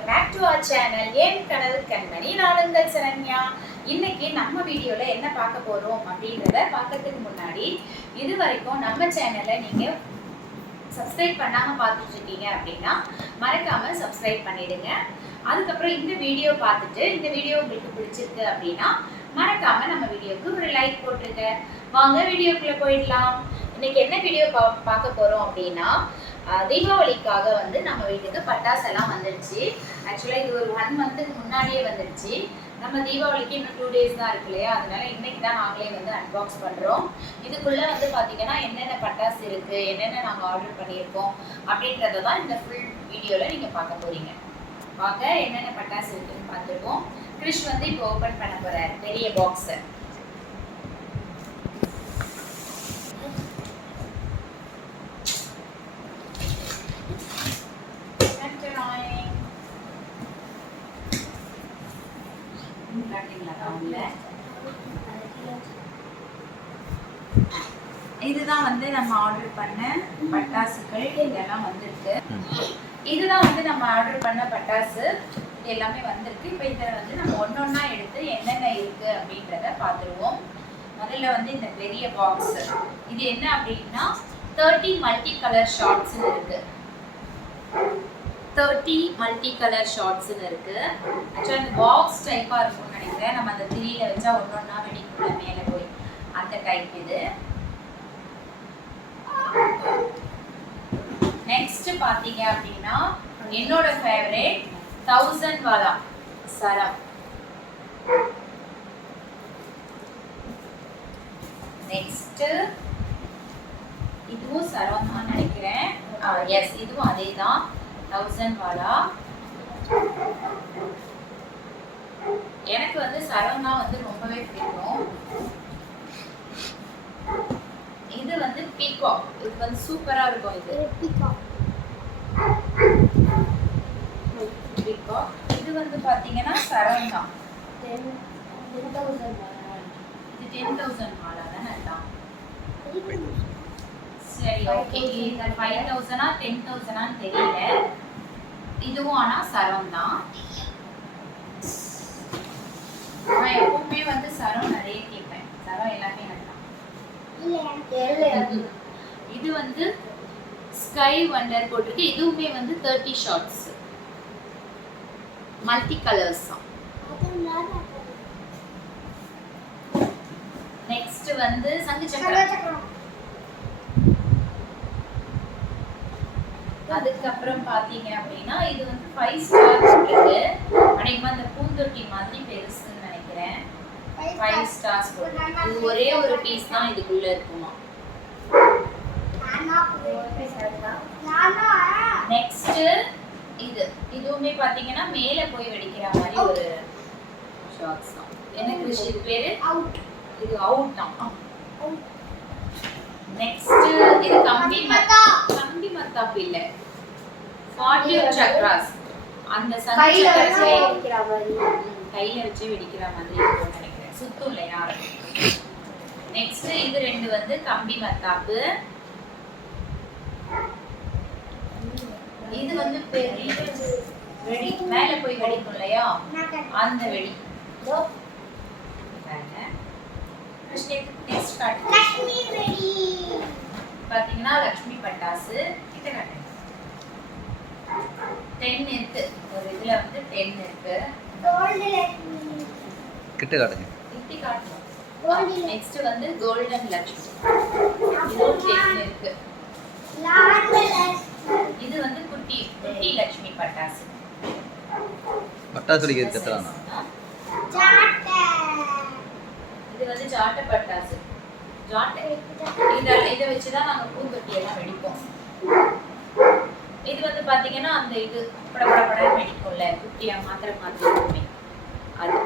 Welcome back to our channel என் கனவு கண்மணி. நான் உங்கள் சரண்யா. இன்னைக்கு நம்ம வீடியோல என்ன பார்க்க போறோம் அப்படின்றத பார்க்கறதுக்கு முன்னாடி இது வரைக்கும் நம்ம சேனலை நீங்க சப்ஸ்கிரைப் பண்ணாம பார்த்துட்டு இருக்கீங்க அப்படின்னா மறக்காம சப்ஸ்கிரைப் பண்ணிடுங்க. அதுக்கப்புறம் இந்த வீடியோ பார்த்துட்டு இந்த வீடியோ உங்களுக்கு பிடிச்சிருக்கு அப்படின்னா மறக்காம நம்ம வீடியோக்கு ஒரு லைக் போட்டுருங்க. வாங்க வீடியோக்குள்ள போயிடலாம். இன்னைக்கு என்ன வீடியோ பார்க்க போறோம் அப்படின்னா, தீபாவளிக்காக வந்து நம்ம வீட்டுக்கு பட்டாசெல்லாம் வந்துடுச்சு. ஆக்சுவலாக இது ஒரு 1 மந்த்துக்கு முன்னாடியே வந்துடுச்சு. நம்ம தீபாவளிக்கு இன்னும் 2 days தான் இருக்கு இல்லையா, அதனால இன்னைக்கு தான் நாங்களே வந்து அன்பாக்ஸ் பண்ணுறோம். இதுக்குள்ளே வந்து பார்த்தீங்கன்னா என்னென்ன பட்டாசு இருக்குது, என்னென்ன நாங்கள் ஆர்டர் பண்ணியிருக்கோம் அப்படின்றத தான் இந்த ஃபுல் வீடியோவில் நீங்கள் பார்க்க போகிறீங்க. வாங்க என்னென்ன பட்டாசு இருக்குன்னு பார்த்துருக்கோம். கிறிஷ் வந்து இப்போ ஓப்பன் பண்ண போகிறார் பெரிய பாக்ஸை. இதுதான் வந்து நம்ம ஆர்டர் பண்ண பட்டாசுகள். இதெல்லாம் வந்திருக்கு. இதுதான் வந்து நம்ம ஆர்டர் பண்ண பட்டாசு. இது எல்லாமே வந்திருக்கு. இப்போ இதில் வந்து நம்ம ஒன்னொன்னா எடுத்து என்னென்ன இருக்கு அப்படின்றத பார்த்துருவோம். முதல்ல வந்து இந்த பெரிய பாக்ஸ். இது என்ன அப்படின்னா 30 மல்டி கலர் ஷார்ட்ஸ்னு இருக்கு. 30 மல்டி கலர் ஷார்ட்ஸ்னு இருக்கு. ஆக்சுவலாக இந்த பாக்ஸ் டைப்பாக இருக்கும்னு நினைக்கிறேன். நம்ம அந்த திரியில வச்சா ஒன்னொன்னா வெடிக்குள்ள மேலே போய் அந்த டைப் இது. நெக்ஸ்ட் பாத்தீங்க அப்படின்னா என்னோட ஃபேவரட் 1000 வாலா சரம். நெக்ஸ்ட் இதுவும் சரம் தான் நினைக்கிறேன். எஸ், இதுவும் அதே தான் 1000 வாலா. எனக்கு வந்து சரம் தான் வந்து ரொம்பவே பிடிக்கும். இது வந்து பீகாக். இது வந்து சூப்பரா இருக்கும். இது பீகாக். இது வந்து பாத்தீங்கன்னா சரம் தான். 10,000 இது 10,000 மாலா தானே தான். சரி, ஓகே. இது 5,000 10,000 தெரியல. இதுவும் ஆனா சரம் தான். நான் எப்பவுமே வந்து சரம் நிறைய கேட்பேன். சரம் எல்லாமே நல்லா. இது வந்து ஸ்கை வண்டர் போட்டிருக்கு. இதுவுமே வந்து 30 ஷார்ட்ஸ் மல்டி கலர்ஸ். நெக்ஸ்ட் வந்து சங்கு சக்கரம். அதுக்கப்புறம் பாத்தீங்க அப்படின்னா இது வந்து 5 ஸ்டார்ஸ் இருக்கு. அன்னைக்கு அந்த பூந்தொட்டி மாதிரி பெருசுன்னு நினைக்கிறேன். 5 ஸ்டார்ஸ் போட்டு இது ஒரே ஒரு பீஸ் தான் இதுக்குள்ள இருக்குமா. நெக்ஸ்ட் இதுவுமே பாத்தீங்கன்னா மேலே போய் வெடிக்கிற மாதிரி ஒரு ஷாட்ஸ் தான். எனக்கு இது பேரு அவுட். இது அவுட் தான். நெக்ஸ்ட் இது கம்பி மத்தாப் இல்ல, 40 சக்ராஸ். அந்த சங்கு சக்கரத்தை கையில வச்சு வெடிக்கிற மாதிரி இருக்கும் நினைக்கிறேன். சுத்தும் இல்லையா. நெக்ஸ்ட் இது 2 வந்து கம்பி மத்தாப்பு. இது வந்து பெரிய வெடி, மேல போய் வெடிக்கும் இல்லையா அந்த வெடி. பாத்தீங்கன்னா லட்சுமி பட்டாசு. கிட்ட காட்டுங்க. 10 இருக்கு. ஒரு இதுல வந்து 10 இருக்கு. கிட்ட காட்டுங்க. கிட்ட காட்டுங்க. நெக்ஸ்ட் வந்து கோல்டன் லட்சுமி. இது 10 இருக்கு. இது வந்து குட்டி லட்சுமி பட்டாசு. பட்டாசு வெடிக்கிறது கட்டறானா? இது வந்து ஜாட்ட பட்டாசு. ஜாட்ட இத வச்சு தான் நாங்க பூந்தொட்டி எல்லாம் வெடிப்போம். இது வந்து பாத்தீங்கன்னா அந்த இது படபடபட வெடிக்கும்ல, குட்டியா மாத்திர மாதிரி இருக்குமே அது.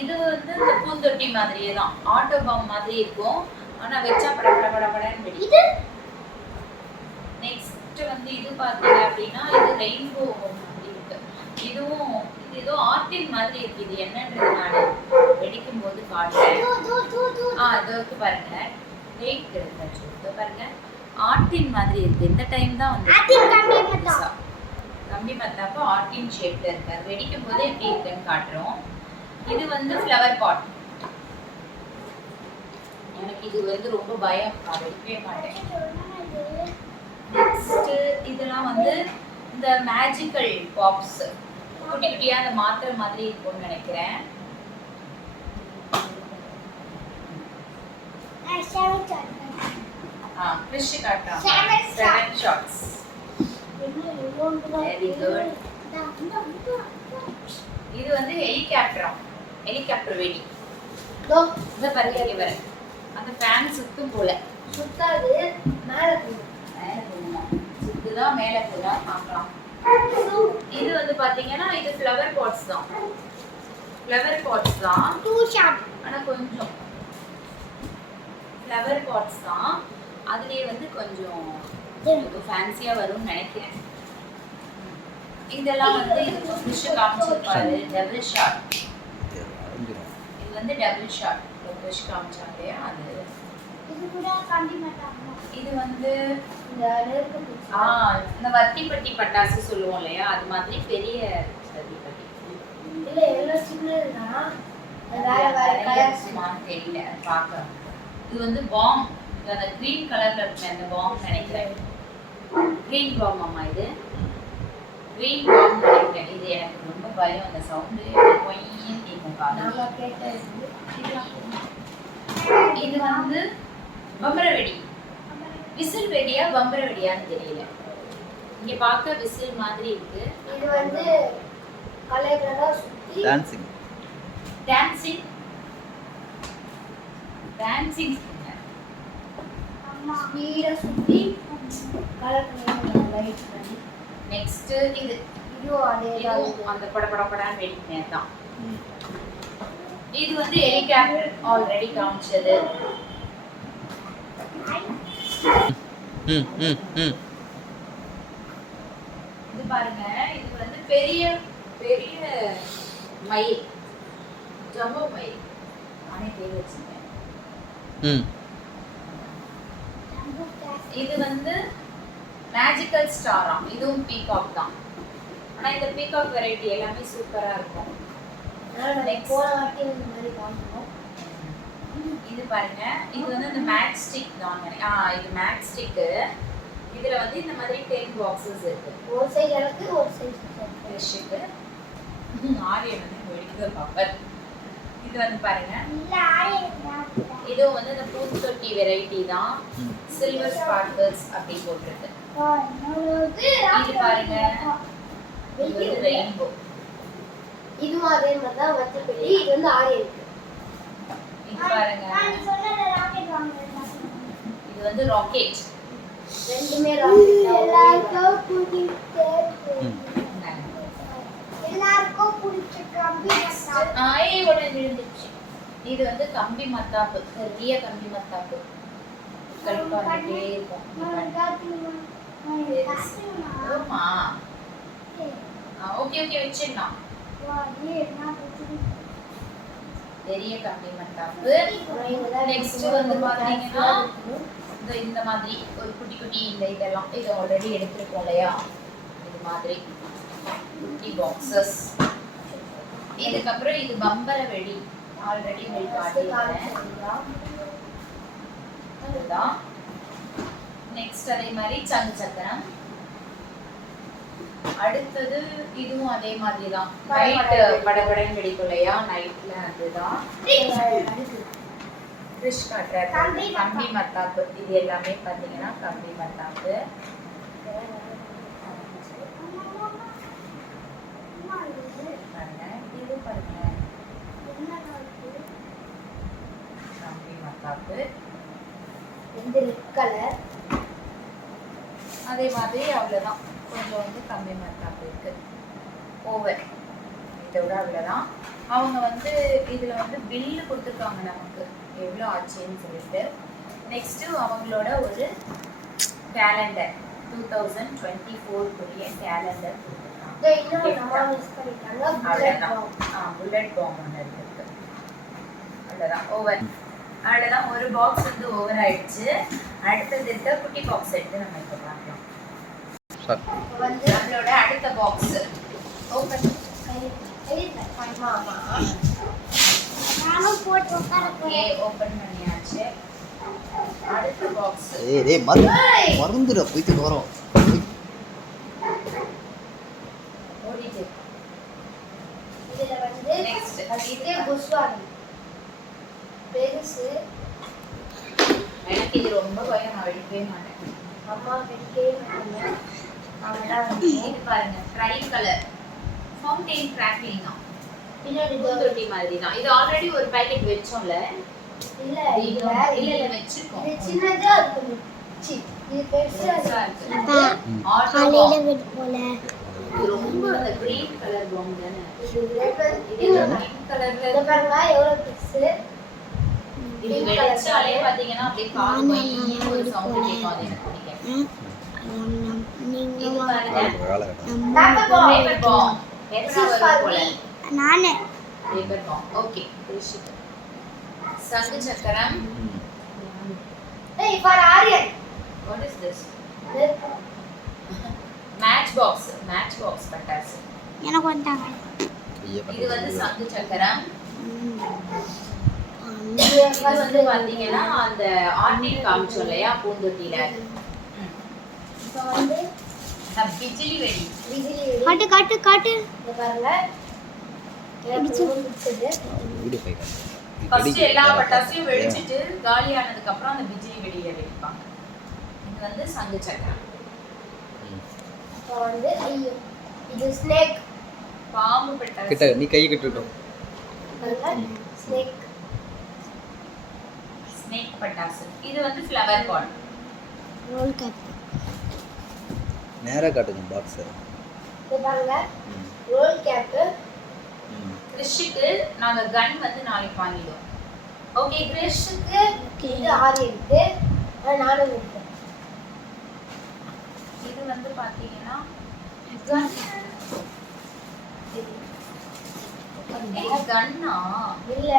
இது வந்து இந்த பூந்தொட்டி மாதிரியே தான், ஆட்டோ பாம் மாதிரி இருக்கும். ஆனா வெச்சா படபடபடன்னு வெடிக்கும். நெக்ஸ்ட் வந்து இது பாத்தீங்க அப்படின்னா இது ரெயின்போ மாதிரி இருக்கு. இதுவும் இது ஏதோ ஆர்டின் மாதிரி இருக்கு. இது என்னன்றது நான் வெடிக்கும் போது காட்டுறேன். இதோ பாருங்க, வெயிட் இருக்கு. பாருங்க, ஆர்டின் மாதிரி இருக்கு. இந்த டைம் தான் வந்து பெருசா. கம்பி மத்தாப்பு ஆர்டின் ஷேப்ல இருக்கு. அது வெடிக்கும் போது எப்படி இருக்குன்னு காட்டுறோம். இது வந்து ஃப்ளவர் பாட். எனக்கு இது வந்து ரொம்ப பயம், நான் வெடிக்கவே மாட்டேன். நெக்ஸ்ட் இதெல்லாம் வந்து இந்த மேஜிக்கல் பாப்ஸ், குட்டி குட்டியா அந்த மாத்திரை மாதிரி இருக்கும்னு நினைக்கிறேன். ஃபிஷ் காட்டா 7 ஷாட்ஸ். Very good. இது வந்து ஹெலிகாப்டர் வெடி. இத பாருங்க, இங்க பாருங்க. அந்த ஃபேன் சுத்தும் போல. சுத்தாது, மேல போகும். சுத்துதான், மேல போதா பார்க்கலாம். இது வந்து பாத்தீங்கன்னா இது ஃப்ளவர் பாட்ஸ் தான். ஃப்ளவர் பாட்ஸ் தான். 2 ஷாட். ஆனா கொஞ்சம் ஃப்ளவர் பாட்ஸ் தான். அதுலயே வந்து கொஞ்சம் ஃபேன்சியா வரும்னு நினைக்கிறேன். இதெல்லாம் வந்து இது ஃபிஷ் காமிச்சிருப்பாரு, டபுள் ஷாட். இது வந்து டபுள் ஷாட். ஃபிஷ் காமிச்சாங்க அது. இது கூட காண்டி மாட்டாங்க. இது வந்து இந்த நெருப்பு இந்த வத்திப்பட்டி பட்டாசு சொல்லுவோம் இல்லையா, அது மாதிரி பெரிய வத்திப்பட்டி. இல்ல எல்லாம் சின்னதுதான். வேற வேற கலர்ஸ்மான்னு தெரியல பார்க்க. இது வந்து பாம், அந்த கிரீன் கலர்ல இருக்கு அந்த பாம் நினைக்கிறேன். கிரீன் பாம் அம்மா, இது கிரீன் பாம் நினைக்கிறேன். இது எனக்கு ரொம்ப பயம், அந்த சவுண்டு கொய்யின்னு கேட்கும் காதுல. இது வந்து பம்பர வெடி. விசில் வெடியா பம்பர வெடியான்னு தெரியல. இங்க பார்க்க விசில் மாதிரி இருக்கு. இது வந்து கலர்லா சுத்தி டான்சிங் அம்மா ஸ்பீடா சுத்தி கலர்ல லைட் பண்ணி. நெக்ஸ்ட் இது அதே அந்த படபடபடான்னு வெடிக்கிறேன் தான். இது வந்து ஹெலிகாப்டர் ஆல்ரெடி காமிச்சது. இது பாருங்க, இது வந்து பெரிய பெரிய மயில், ஜம்போ மயில். நானே பேர் வச்சிருக்கேன். இது வந்து மேஜிக்கல் ஸ்டாராம். இதுவும் பீகாக் தான். ஆனா இந்த பீகாக் வெரைட்டி எல்லாமே சூப்பரா இருக்கும். இது பாருங்க, இது வந்து இந்த மேட் ஸ்டிக் தான். இது மேட் ஸ்டிக். இதுல வந்து இந்த மாதிரி 10 பாக்ஸஸ் இருக்கு. ஒரு சைடு எனக்கு, ஒரு சைடு ஃபிஷ்க்கு. ஆரியன் வந்து வெடிக்கிற பாப்பர். இது வந்து பாருங்க, இல்ல ஆரியன். இது வந்து இந்த ஃப்ரூட் தொட்டி வெரைட்டி தான். சில்வர் ஸ்பார்க்கிள்ஸ் அப்படி போட்டுருக்கு. இது பாருங்க, இது வந்து ரெயின்போ. இதுவும் அதே மாதிரி தான் வச்சபடி. இது வந்து ஆரியன். இது பாருங்க, இது வந்து ராக்கெட். ரெண்டுமே ராக்கெட். எல்லாருக்கும் பிடிச்ச கம்பி மத்தாப்பு. ஆயோட விழுந்துச்சு. இது வந்து கம்பி மத்தாப்பு, பெரிய கம்பி மத்தாப்பு. கல்பாண்டே இருக்கும். ஆமா. ஓகே வெச்சிடலாம். பெரிய கம்பி மத்தாப்பு. நெக்ஸ்ட் வந்து பாத்தீங்கன்னா இந்த மாதிரி ஒரு குட்டி குட்டி இந்த இதெல்லாம் இது ஆல்ரெடி எடுத்துருக்கோம் இல்லையா, இது மாதிரி குட்டி பாக்ஸஸ். இதுக்கப்புறம் இது பம்பர வெடி ஆல்ரெடி உங்களுக்கு காட்டியிருக்கேன். அதுதான். நெக்ஸ்ட் அதே மாதிரி சங்கு சக்கரம். அடுத்தது இதுவும் அதே மாதிரி தான். நைட் படபடன்னு வெடிக்கும் இல்லையா, நைட்ல அதுதான். ஃபிஷ் காட்டுற கம்பி மத்தாப்பு. இது எல்லாமே பார்த்தீங்கன்னா கம்பி மத்தாப்பு. இது பாருங்க, கம்பி மத்தாப்பு. இந்த ரெட் கலர். அதே மாதிரி அவ்வளோதான். கொஞ்சம் வந்து கம்பி மத்தாப்பு இருக்கு. ஓவர் இதோட அவ்வளோதான். அவங்க வந்து இதில் வந்து பில்லு கொடுத்துருக்காங்க நமக்கு எவ்வளோ ஆச்சுன்னு சொல்லிட்டு. நெக்ஸ்ட்டு அவங்களோட ஒரு கேலண்டர் 2024 கேலண்டர் கொடுத்துருக்காங்க. புல்லட் பாம் ஒன்று இருக்கு. அவ்வளோதான் ஓவர். அவ்வளோதான். ஒரு பாக்ஸ் வந்து ஓவர் ஆயிடுச்சு. அடுத்தது இருக்க குட்டி பாக்ஸ் எடுத்து நம்ம இப்போ பார்க்கலாம். ஸ்டார்ட். வந்து நம்மளோட அடுத்த பாக்ஸ் ஓபன். ஆமா நானும் போட்டு உட்கார ஓகே ஓபன் பண்ணியாச்சு. அடுத்த பாக்ஸ் டேய் மறந்துடா போயிட்டு வரோம். ஓடிட்டு. இதுல வந்து நெக்ஸ்ட் இதே புஷ்வாணி பெருசு. எனக்கு இது ரொம்ப பயம், நான் வெடிக்கவே மாட்டேன். அம்மா வெடிக்கவே மாட்டாங்க. அவங்கதான் இது பாருங்க ட்ரை கலர் ஃபவுண்டைன் கிராக்லிங் தான். பின்னாடி பூந்தொட்டி மாதிரி தான். இது ஆல்ரெடி ஒரு பாக்கெட் வெச்சோம்ல. இல்ல இது இது வேற இல்ல வெச்சிருக்கோம். இது சின்னதா இருக்கு. இது பெருசா இருக்கு. காலையில வெடி போல இது ரொம்ப அந்த கிரீன் கலர் பாம் தானே. இது ரெட் இது கிரீன் கலர்ல இத பாருங்க எவ்வளவு பெருசு. இது வெடிச்சாலே பாத்தீங்கன்னா அப்படியே கால் போய் ஒரு சவுண்ட் கேட்கும். அது எனக்கு பிடிக்கும். நீங்க இது பாருங்க paper ball. Paper bomb. Paper வரும் போல. நானே பேப்பர் பாம். ஓகே ரிஷித். சங்கு சக்கரம். ஏய் for Aryan. What is this? Match box பட்டாசு. எனக்கு வந்தாங்க. இது வந்து சங்கு சக்கரம். இது இது வந்து பாத்தீங்கன்னா அந்த ஆர்டின் காமிச்சோம் இல்லையா பூந்தொட்டியில. இப்ப வந்து பிஜிலி வெடி. பிஜிலி வெடி. காட்டு காட்டு காட்டு இத பாருங்க எனக்கு ரொம்ப பிடிச்சது. வீடியோ போய் ஃபர்ஸ்ட் எல்லா பட்டாசையும் வெடிச்சிட்டு காலி ஆனதுக்கு அப்புறம் அந்த பிஜிலி வெடியை வெடிப்பாங்க. இது வந்து சங்கு சக்கரம். இப்ப வந்து ஐயோ இது ஸ்னேக். பாம்பு கிட்ட பட்டாசு. நீ கை கட்டிட்டோம். பாருங்க ஸ்னேக். ஸ்னேக் பட்டாசு. இது வந்து ஃப்ளவர் பால். ரோல் கேப் நேரா காட்டுங்க பாக்ஸ். இத பாருங்க ரோல் கேப். கிறிஷுக்கு நாங்க கன் வந்து நாளைக்கு வாங்கிடுவோம். ஓகே கிறிஷ். கிறிஷுக்கு இது ஆரியனுக்கு நானும் இருக்கேன். இது வந்து பாத்தீங்கன்னா கன்னா இல்ல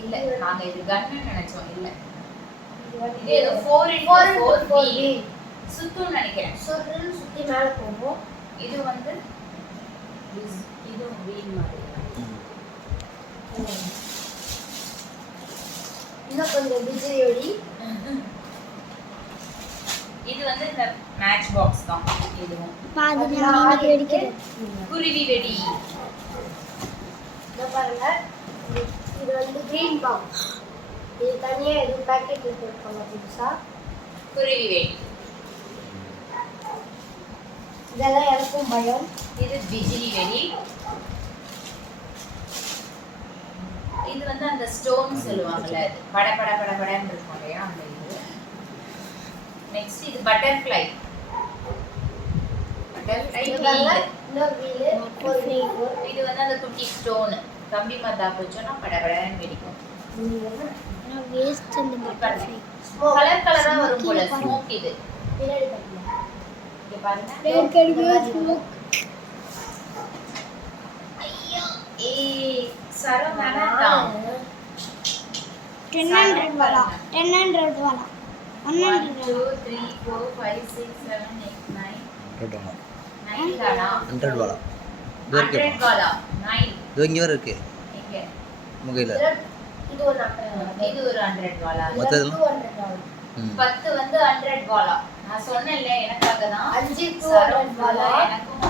இல்ல நாங்க இது கன்னு நினைச்சோம். இல்ல இது வந்து இது ஏதோ 4x4 4 சுத்துன்னு நினைக்கிறேன். சுருன்னு சுத்தி மேல போகும். இது வந்து இது வீல் மாதிரி. இன்னும் கொஞ்சம் பிஜிலி வெடி. இது வந்து இந்த மேட்ச் பாக்ஸ் தான். இதுவும் பாதி நான் வெடிக்கிறேன். குருவி வெடி. இத பாருங்க இது வந்து கிரீன் பாம். இது தனியா எதுவும் பாக்கெட்ல போட்டுருக்காங்க புதுசா. குருவி வெடி. இதெல்லாம் எனக்கும் பயம். இது பிஜிலி வெடி. இது வந்து அந்த ஸ்டோன் சொல்லுவாங்கல்ல, அது பட பட பட படன்னு இருக்கும் இல்லையா, அந்த இது. நெக்ஸ்ட் இது பட்டர்ஃப்ளை. பட்டர்ஃப்ளை இது பாருங்க இன்னொரு வீல் ஒரு வீல். இது வந்து அந்த குட்டி ஸ்டோன் கம்பி மத்தாப்பு வச்சோம்னா படபடன்னு வெடிக்கும். நான் வேஸ்ட் அந்த பட்டர்ஃப்ளை கலர் கலரா வரும் போல ஸ்மோக். இது பின்னாடி பாருங்க. இங்க பாருங்க. ஏற்கனவே ஸ்மோக். ஐயோ ஏய் சரம் வேணாம். 1000 वाला 100 वाला 1 2 3 4 5 6 7 8 9 9 தானா 100 வாலா. இது இருக்கு. 100 வாலா 9 இது இங்க வர இருக்கு. இங்க முகையில. இது ஒரு 100. இது ஒரு 100 வாலா. மொத்தம் 200. 10 வந்து 100 வாலா. நான் சொன்னேன்ல எனக்காக தான். 5 200 வாலா. எனக்கும்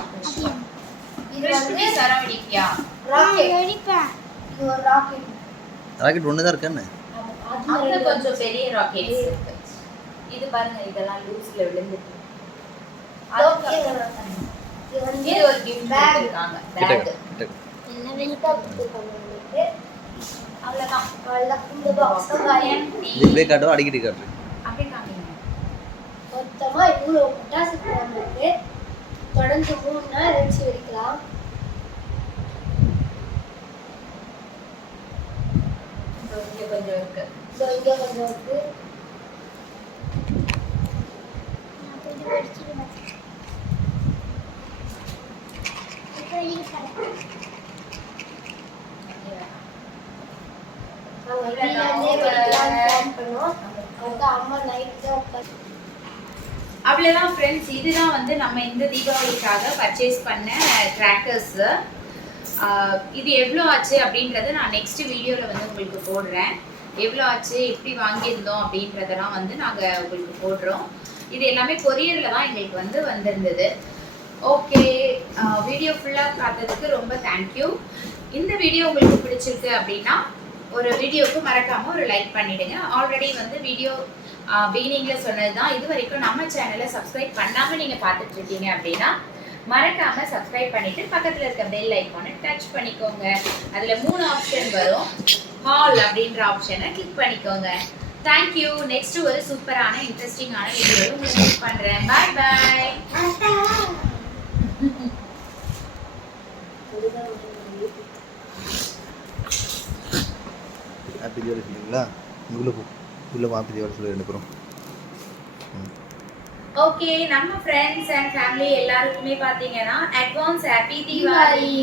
இது கிறிஸ்டி வந்து சரம் வெடிக்கியா? ராக்கெட். வெடிப்பேன். இது ஒரு ராக்கெட். ராக்கெட் ஒண்ணு தான் இருக்கானே. அங்க கொஞ்சம் பெரிய ராக்கெட்ஸ் இருக்கு. இது பாருங்க இதெல்லாம் லூஸ்ல விழுந்துட்டு. இது வந்து இது ஒரு gift பேக். கொடுத்திருக்காங்க. கிட்ட பேக். கிட்ட. எல்லாம் வெல்கா கொடுத்துருக்காங்க உங்களுக்கு. அவ்வளவுதான். அவ்வளவுதான். இந்த பாக்ஸ் தான் காரியம். இது ப்ளே காட்டோ அடிக்கடி காட்டு. அப்படியே காமிங்க. மொத்தமா இவ்வளவு பட்டாசு போடுறதுக்கு தொடர்ந்து 3 நாள் வச்சு வெடிக்கலாம். இங்க கொஞ்சம் இருக்கு. இங்க கொஞ்சம் இருக்கு. நான் போய் வெடிச்சிடுவேன். இப்போ இருக்கறேன். நாங்க வீட்ல இருந்தே வெடிக்கலாம்னு பிளான் பண்ணோம். அதுக்கு அம்மா நைட் தான் உட்காந்து அவ்வளோதான் ஃப்ரெண்ட்ஸ், இதுதான் வந்து நம்ம இந்த தீபாவளிக்காக பர்ச்சேஸ் பண்ண கிராக்கர்ஸ். இது எவ்வளோ ஆச்சு அப்படின்றத நான் நெக்ஸ்ட் வீடியோவில் வந்து உங்களுக்கு போடுறேன். எவ்வளோ ஆச்சு, எப்படி வாங்கியிருந்தோம் அப்படின்றதெல்லாம் வந்து நாங்கள் உங்களுக்கு போடுறோம். இது எல்லாமே கொரியரில் தான் எங்களுக்கு வந்து வந்திருந்தது. ஓகே, வீடியோ ஃபுல்லாக பார்த்ததுக்கு ரொம்ப தேங்க்யூ. இந்த வீடியோ உங்களுக்கு பிடிச்சிருக்கு அப்படின்னா ஒரு வீடியோவுக்கு மறக்காமல் ஒரு லைக் பண்ணிவிடுங்க. ஆல்ரெடி வந்து வீடியோ பிகினிங்கில் சொன்னது தான். இது வரைக்கும் நம்ம சேனலை சப்ஸ்கிரைப் பண்ணாமல் நீங்கள் பார்த்துட்ருக்கீங்க அப்படின்னா மறக்காமல் சப்ஸ்கிரைப் பண்ணிவிட்டு பக்கத்தில் இருக்க பெல் ஐக்கானை டச் பண்ணிக்கோங்க. அதில் 3 ஆப்ஷன் வரும். ஹால் அப்படின்ற ஆப்ஷனை கிளிக் பண்ணிக்கோங்க. தேங்க்யூ. நெக்ஸ்ட் ஒரு சூப்பரான இன்ட்ரெஸ்டிங்கான வீடியோவில் உங்களுக்கு மீட் பண்ணுறேன். பாய் பாய். ஹாப்பி தீபாவளி சொல்லுங்களா? உள்ள ஹாப்பி தீபாவளி சொல்லி 2 பேரும். ஓகே, நம்ம ஃப்ரெண்ட்ஸ் அண்ட் ஃபேமிலி எல்லாருக்குமே பார்த்தீங்கன்னா அட்வான்ஸ் ஹாப்பி தீபாவளி.